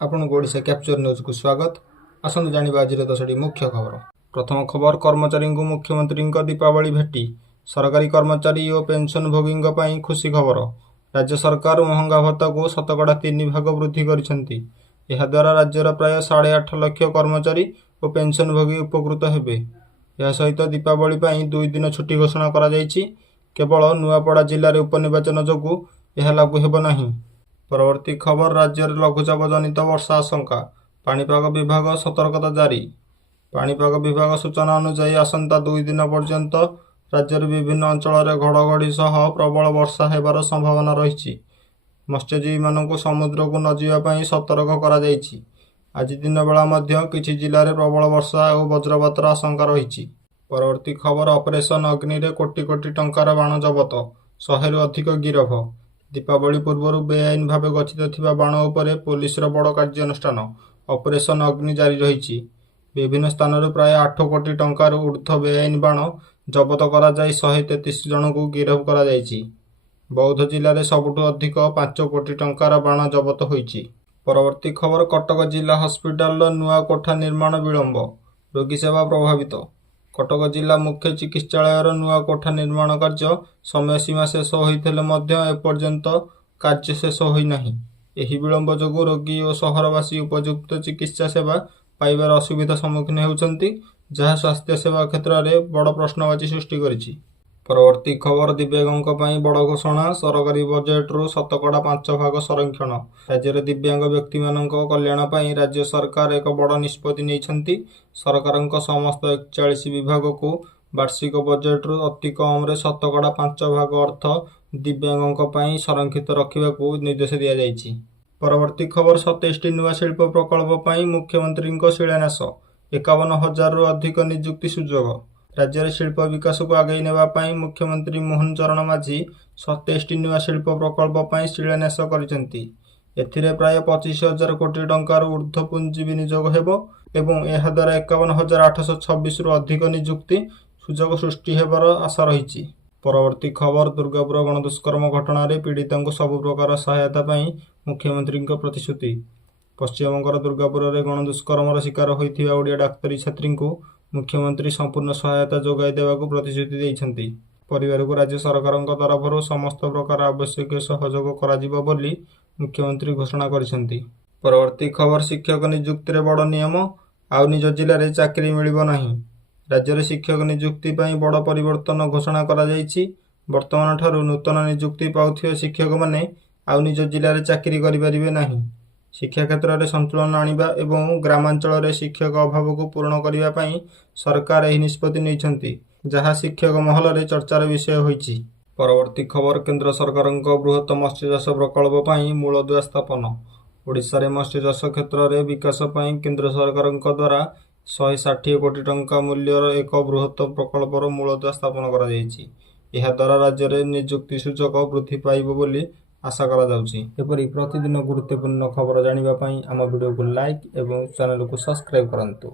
आपन Odisha capture news को स्वागत। आसंतु जानिबा आज 10टी मुख्य खबर। प्रथम खबर, कर्मचारी को मुख्यमंत्री दीपावली भेटी। सरकारी कर्मचारी और पेंशनभोगी पई खुशी खबर। राज्य सरकार महंगा भत्ता को शतकड़ा 3 भाग वृद्धि करिसेंती। एहा द्वारा राज्यर प्राय 8.5 लाख कर्मचारी और पेंशनभोगी उपकृत हेबे। यह सहित दीपावली पई 2 दिन छुट्टी घोषणा करा जायछि। केवल नुआपड़ा जिले में उपनिर्वाचन जोगु यह लागू हेब नाही। परवर्ती खबर, राज्य में लघुचाप जनित वर्षा आशंका। पाणीपाग विभाग सतर्कता जारी। पाणीपाग विभाग सूचना अनुसार आसंता 2 दिन पर्यंत राज्य विभिन्न अंचल घड़घड़ी सह प्रबल वर्षा हेबार संभावना रही। मत्स्यजीवी मानक समुद्र को न जावाई सतर्क करा जायछि। आज दिन बेला मध्य किछि जिले में प्रबल वर्षा और वज्रपातर आशंका रही। परवर्ती खबर, ऑपरेशन अग्नि रे कोटी कोटी टंकार बाण जबत, 100 रु अधिक गिरफ। दीपावली पूर्व बेआईन भाव गच्छित थिबा बाण उपरे पुलिस बड़ कार्यानुष्ठान ऑपरेशन अग्नि जारी रही। विभिन्न स्थान प्राय 8 कोटी टंकार ऊर्ध्व बेआईन बाण जबत करा जाय 133 जन को गिरफ करा जायछि। बौद्ध जिले में सबुठु अधिक 5 कोटी टंकार बाण जबत होईछि। परवर्ती खबर, कटक जिला हस्पिटाल नुआ कोठा निर्माण विलंब, रोगी सेवा प्रभावित। कटक जिला मुख्य चिकित्सालय नुआ कोठा निर्माण कार्य समय सीमा शेष होइथिले मध्य एपर्यंत कार्य शेष होई नाही। एही विलंब जोगु रोगी और सहरवासी उपयुक्त चिकित्सा सेवा पाइबार असुविधा सम्मुखीन होउछंती, जहाँ स्वास्थ्य सेवा क्षेत्र में बड़ प्रश्नवाची सृष्टि करिछि। परवर्ती खबर, दिव्यांगों पई बड़ घोषणा। सरकारी बजेट रु शतकड़ा 5 भाग संरक्षण। राज्य में दिव्यांग व्यक्ति कल्याण पई राज्य सरकार एक बड़ निष्पत्ति नेइछंती। सरकार समस्त 41 विभाग को वार्षिक बजेट रु अति कम रे शतकड़ा 5 भाग अर्थ दिव्यांगों पई संरक्षित रखिबा को निर्देश दिया जायछि। परवर्ती खबर, 27टी नुआ शिल्प प्रकल्प पई मुख्यमंत्री शिलान्यास। 51,000 रु अधिक नियुक्ति सुजोग। राज्य में शिल्प विकास को आगे नेबाई मुख्यमंत्री मोहन चरण माझी 27टी नुआ शिल्प प्रकल्प शिलान्यास करिसेंती। एथिरे प्राय 25,000 कोटी टंकार ऊर्ध्व पुंजी विनियोग हेबो एवं एहा द्वारा 51,826 रु अधिक नियुक्ति सुजोग सृष्टि हेबार आशा रही। परवर्ती खबर, दुर्गापुर गणदुष्कर्म घटना पीड़िता को सबु प्रकार सहायता पाई मुख्यमंत्री प्रतिश्रुति। पश्चिमबंग दुर्गापुर में गणदुष्कर्म शिकार होइथिबा ओडिया डाक्तरी छात्री को मुख्यमंत्री संपूर्ण सहायता जोगाई देवाक प्रतिश्रुति देइछंती। परिवार को राज्य सरकार तरफ समस्त प्रकार आवश्यक सहयोग कराजिबो बोली मुख्यमंत्री घोषणा करिसेंती। परवर्ती खबर, शिक्षक नियुक्ति रे बड़ नियम, आउ निज जिले में चाकरी मिलिबो नाही। राज्य में शिक्षक नियुक्ति पई बड़ परिवर्तन घोषणा करा जायछि। वर्तमान ठारू नूतन नियुक्ति पाउथिबा शिक्षक माने आउ निज जिले में चाकरी करि परिबे नाही। शिक्षा क्षेत्र में संतुलन आनिबा एवं ग्रामांचल में शिक्षक अभाव को पूर्ण करने पई सरकार एही निष्पत्ति नेइछंती, जहाँ शिक्षक महल में चर्चार विषय होईछि। परवर्ती खबर, केंद्र सरकार बृहत मत्स्य चाष प्रकल्प पई मूलदुआ स्थापन। ओडिशा रे मत्स्य चाष क्षेत्र में विकास पई केंद्र सरकार द्वारा 160 कोटी टंका मूल्यर एक बृहत प्रकल्पर मूलदुआ स्थापन करा जायछि। एहा द्वारा राज्य में नियुक्ति सुजोग वृद्धि पाइबो बोली आशा करा जाउछि। एपरि प्रतिदिन गुरुत्वपूर्ण खबर जानिबा पई आम वीडियो को लाइक एवं चैनल को सब्सक्राइब करंतु।